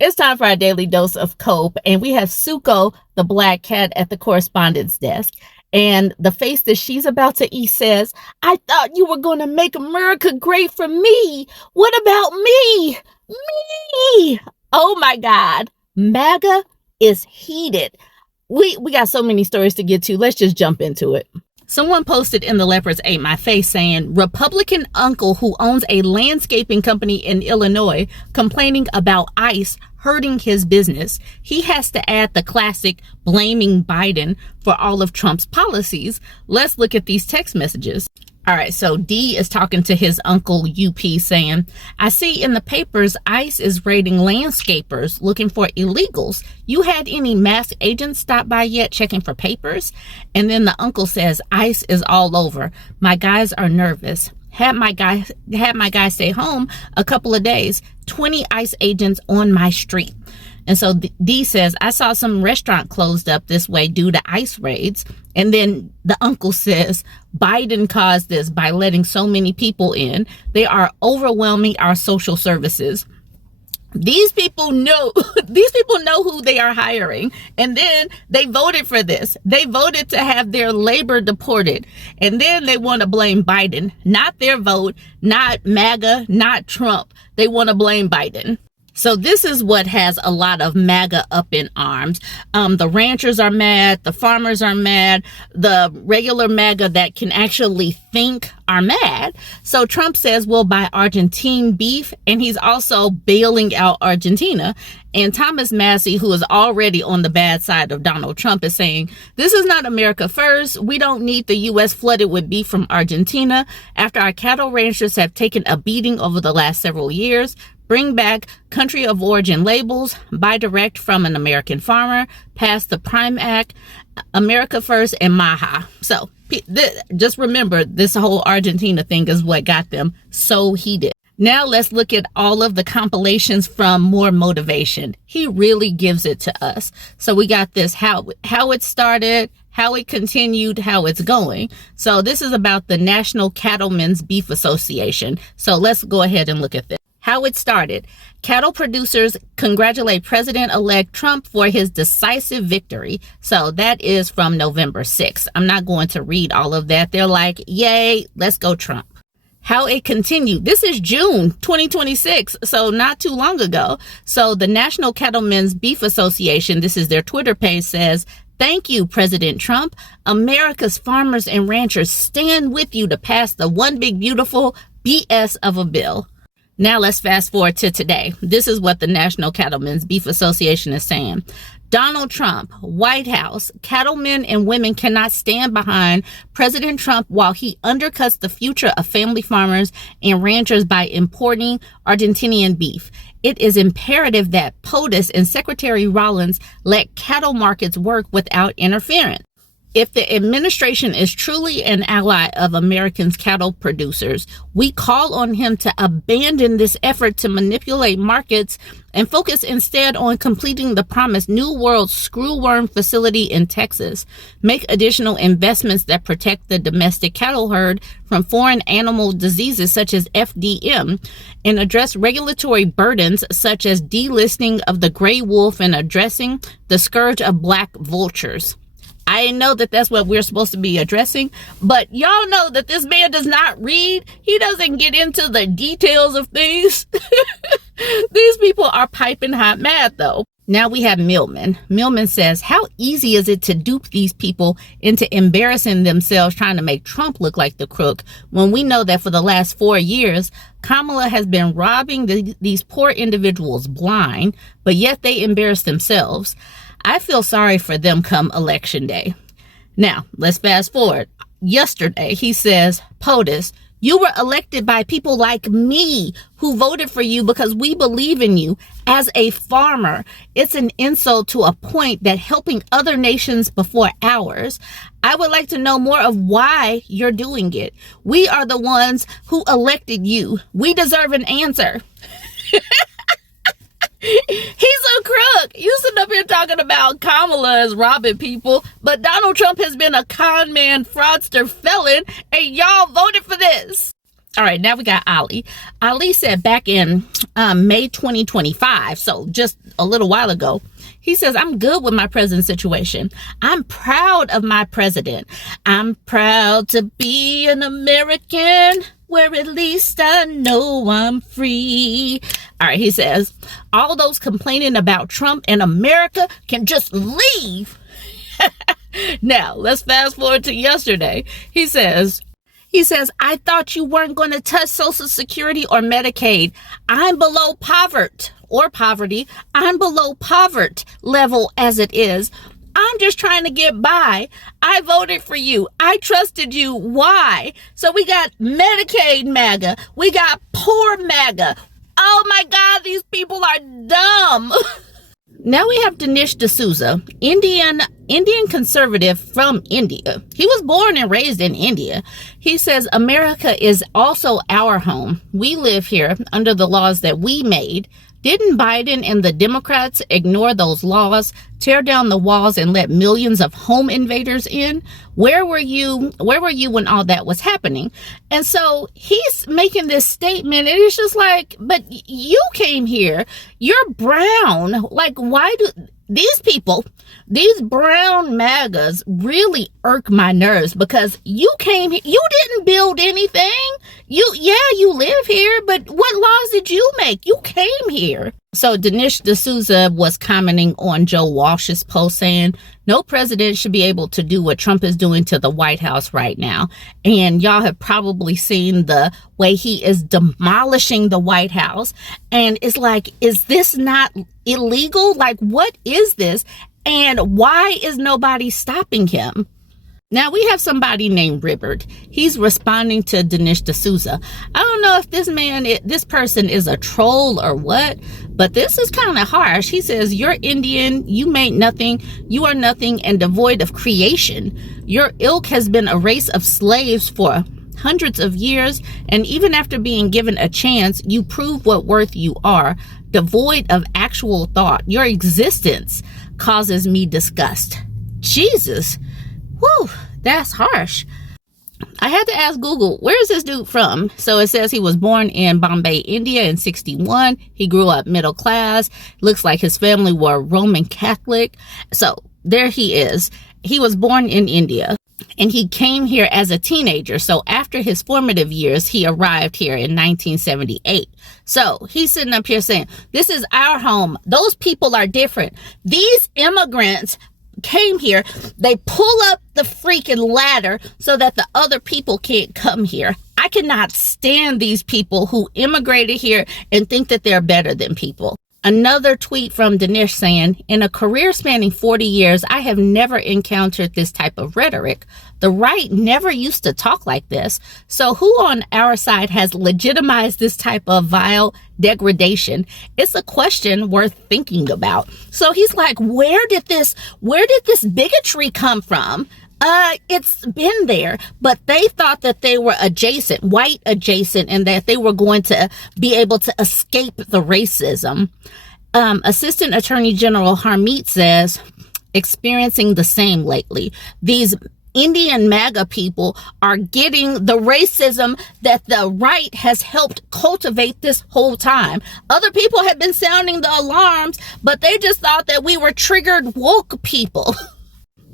It's time for our daily dose of Cope, and we have Suko, the black cat, at the correspondence desk. And the face that she's about to eat says, "I thought you were going to make America great for me. What about me? Me!" Oh my God. MAGA is heated. We got so many stories to get to. Let's just jump into it. Someone posted in the Leopards Ate My Face saying, Republican uncle who owns a landscaping company in Illinois complaining about ICE hurting his business. He has to add the classic blaming Biden for all of Trump's policies. Let's look at these text messages. All right, so D is talking to his uncle UP saying, "I see in the papers ICE is raiding landscapers looking for illegals. You had any masked agents stop by yet checking for papers?" And then the uncle says, "ICE is all over. My guys are nervous. Had my guy stay home a couple of days. 20 ICE agents on my street." And so D says, "I saw some restaurant closed up this way due to ICE raids." And then the uncle says, "Biden caused this by letting so many people in. They are overwhelming our social services." These people know who they are hiring. And then they voted for this. They voted to have their labor deported. And then they want to blame Biden. Not their vote, not MAGA, not Trump. They want to blame Biden. So this is what has a lot of MAGA up in arms. The ranchers are mad. The farmers are mad. The regular MAGA that can actually think are mad. So Trump says we'll buy Argentine beef, and he's also bailing out Argentina. And Thomas Massey, who is already on the bad side of Donald Trump, is saying, "This is not America first. We don't need the U.S. flooded with beef from Argentina. After our cattle ranchers have taken a beating over the last several years, bring back country of origin labels, buy direct from an American farmer, pass the Prime Act, America First, and MAGA." So just remember, this whole Argentina thing is what got them so heated. Now let's look at all of the compilations from More Motivation. He really gives it to us. So we got this, how it started, how it continued, how it's going. So this is about the National Cattlemen's Beef Association. So let's go ahead and look at this. How it started. Cattle producers congratulate President-elect Trump for his decisive victory. So that is from November 6th. I'm not going to read all of that. They're like, yay, let's go Trump. How it continued. This is June 2026, so not too long ago. So the National Cattlemen's Beef Association, this is their Twitter page, says, "Thank you, President Trump. America's farmers and ranchers stand with you to pass the one big beautiful BS of a bill." Now let's fast forward to today. This is what the National Cattlemen's Beef Association is saying. Donald Trump, White House, cattlemen and women cannot stand behind President Trump while he undercuts the future of family farmers and ranchers by importing Argentinian beef. It is imperative that POTUS and Secretary Rollins let cattle markets work without interference. If the administration is truly an ally of Americans' cattle producers, we call on him to abandon this effort to manipulate markets and focus instead on completing the promised New World screwworm facility in Texas. Make additional investments that protect the domestic cattle herd from foreign animal diseases such as FDM, and address regulatory burdens such as delisting of the gray wolf and addressing the scourge of black vultures. I know that that's what we're supposed to be addressing, but y'all know that this man does not read. He doesn't get into the details of things. These people are piping hot mad, though. Now we have Millman. Millman says, "How easy is it to dupe these people into embarrassing themselves trying to make Trump look like the crook when we know that for the last 4 years, Kamala has been robbing these poor individuals blind, but yet they embarrass themselves. I feel sorry for them come election day." Now, let's fast forward. Yesterday, he says, "POTUS, you were elected by people like me who voted for you because we believe in you. As a farmer, it's an insult to a point that helping other nations before ours. I would like to know more of why you're doing it. We are the ones who elected you. We deserve an answer." He's a crook. You sitting up here talking about Kamala is robbing people, but Donald Trump has been a con man, fraudster, felon, and y'all voted for this. All right, now we got Ali. Ali said back in May 2025, so just a little while ago, he says, I'm good with my present situation. I'm proud of my president. I'm proud to be an American where at least I know I'm free. All right, he says, all those complaining about Trump and America can just leave. Now, let's fast forward to yesterday. He says, I thought you weren't going to touch Social Security or Medicaid. I'm below poverty. I'm below poverty level as it is. I'm just trying to get by. I voted for you. I trusted you. Why? So we got Medicaid MAGA. We got poor MAGA. Oh my God, these people are dumb. Now we have Dinesh D'Souza, Indian conservative from India. He was born and raised in India. He says, America is also our home. We live here under the laws that we made. Didn't Biden and the Democrats ignore those laws, tear down the walls, and let millions of home invaders in? Where were you when all that was happening? And so he's making this statement, and it's just like, but you came here. You're brown. Like, why do these people, these brown MAGAs really irk my nerves? Because you came here, you didn't build anything. You live here, but what laws did you make? You came here. So Dinesh D'Souza was commenting on Joe Walsh's post saying, no president should be able to do what Trump is doing to the White House right now. And y'all have probably seen the way he is demolishing the White House. And it's like, is this not illegal? Like, what is this? And why is nobody stopping him? Now we have somebody named Ribbard. He's responding to Dinesh D'Souza. I don't know if this person is a troll or what, but this is kind of harsh. He says, you're Indian, you made nothing, you are nothing and devoid of creation. Your ilk has been a race of slaves for hundreds of years, and even after being given a chance, you prove what worth you are, devoid of actual thought. Your existence causes me disgust. Jesus. Whew, that's harsh. I had to ask Google, where is this dude from? So it says he was born in Bombay, India in 1961. He grew up middle class. Looks like his family were Roman Catholic. So there he is. He was born in India and he came here as a teenager. So after his formative years, he arrived here in 1978. So he's sitting up here saying, this is our home. Those people are different. These immigrants came here, they pull up the freaking ladder so that the other people can't come here. I cannot stand these people who immigrated here and think that they're better than people. Another tweet from Dinesh saying, in a career spanning 40 years, I have never encountered this type of rhetoric. The right never used to talk like this. So who on our side has legitimized this type of vile degradation? It's a question worth thinking about. So he's like, where did this bigotry come from? It's been there, but they thought that they were adjacent, white adjacent, and that they were going to be able to escape the racism. Assistant Attorney General Harmeet says, experiencing the same lately. These Indian MAGA people are getting the racism that the right has helped cultivate this whole time. Other people have been sounding the alarms, but they just thought that we were triggered woke people.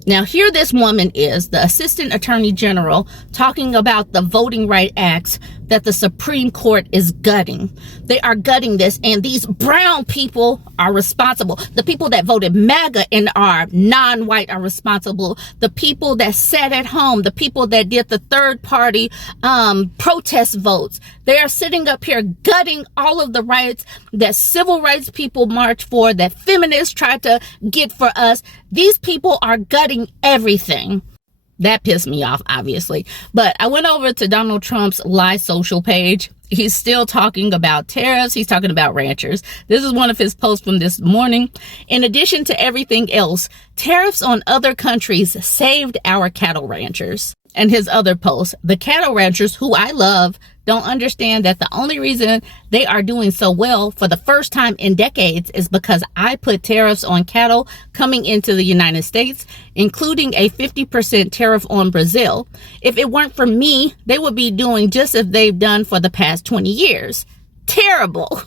Now, here this woman is, the Assistant Attorney General, talking about the Voting Rights Acts that the Supreme Court is gutting. They are gutting this, and these brown people are responsible. The people that voted MAGA and are non-white are responsible. The people that sat at home, the people that did the third-party protest votes, they are sitting up here gutting all of the rights that civil rights people march for, that feminists tried to get for us. These people are gutting everything. That pissed me off, obviously. But I went over to Donald Trump's Lie Social page. He's still talking about tariffs. He's talking about ranchers. This is one of his posts from this morning. In addition to everything else, tariffs on other countries saved our cattle ranchers. and his other posts. The cattle ranchers, who I love, don't understand that the only reason they are doing so well for the first time in decades is because I put tariffs on cattle coming into the United States, including a 50% tariff on Brazil. If it weren't for me, they would be doing just as they've done for the past 20 years. Terrible.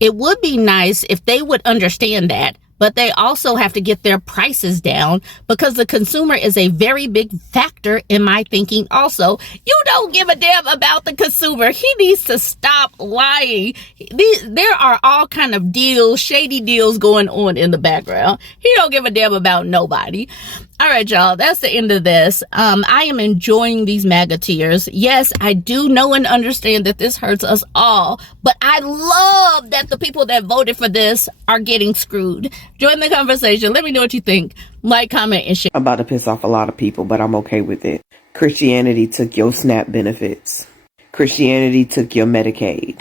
It would be nice if they would understand that, but they also have to get their prices down because the consumer is a very big factor in my thinking also. You don't give a damn about the consumer. He needs to stop lying. There are all kind of deals, shady deals going on in the background. He don't give a damn about nobody. All right, y'all, that's the end of this. I am enjoying these MAGA tears. Yes, I do know and understand that this hurts us all, but I love that the people that voted for this are getting screwed. Join the conversation. Let me know what you think. Like, comment, and share. I'm about to piss off a lot of people, but I'm okay with it. Christianity took your SNAP benefits. Christianity took your Medicaid.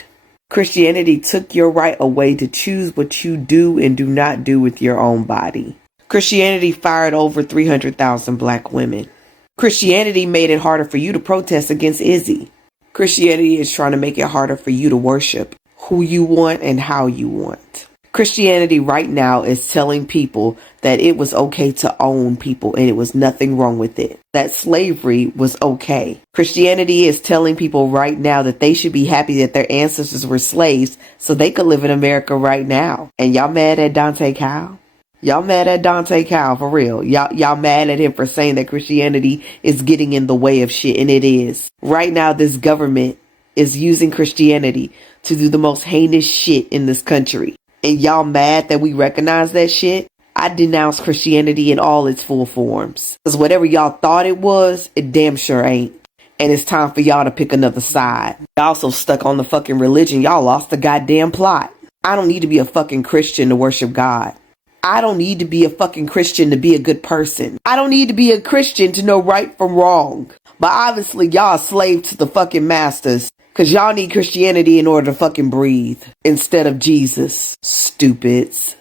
Christianity took your right away to choose what you do and do not do with your own body. Christianity fired over 300,000 black women. Christianity made it harder for you to protest against Izzy. Christianity is trying to make it harder for you to worship who you want and how you want. Christianity right now is telling people that it was okay to own people and it was nothing wrong with it. That slavery was okay. Christianity is telling people right now that they should be happy that their ancestors were slaves so they could live in America right now. And y'all mad at Dante Kyle? Y'all mad at Dante Kyle for real. Y'all mad at him for saying that Christianity is getting in the way of shit, and it is. Right now, this government is using Christianity to do the most heinous shit in this country. And y'all mad that we recognize that shit? I denounce Christianity in all its full forms. Because whatever y'all thought it was, it damn sure ain't. And it's time for y'all to pick another side. Y'all so stuck on the fucking religion, y'all lost the goddamn plot. I don't need to be a fucking Christian to worship God. I don't need to be a fucking Christian to be a good person. I don't need to be a Christian to know right from wrong. But obviously y'all slave to the fucking masters. Cause y'all need Christianity in order to fucking breathe. Instead of Jesus. Stupids.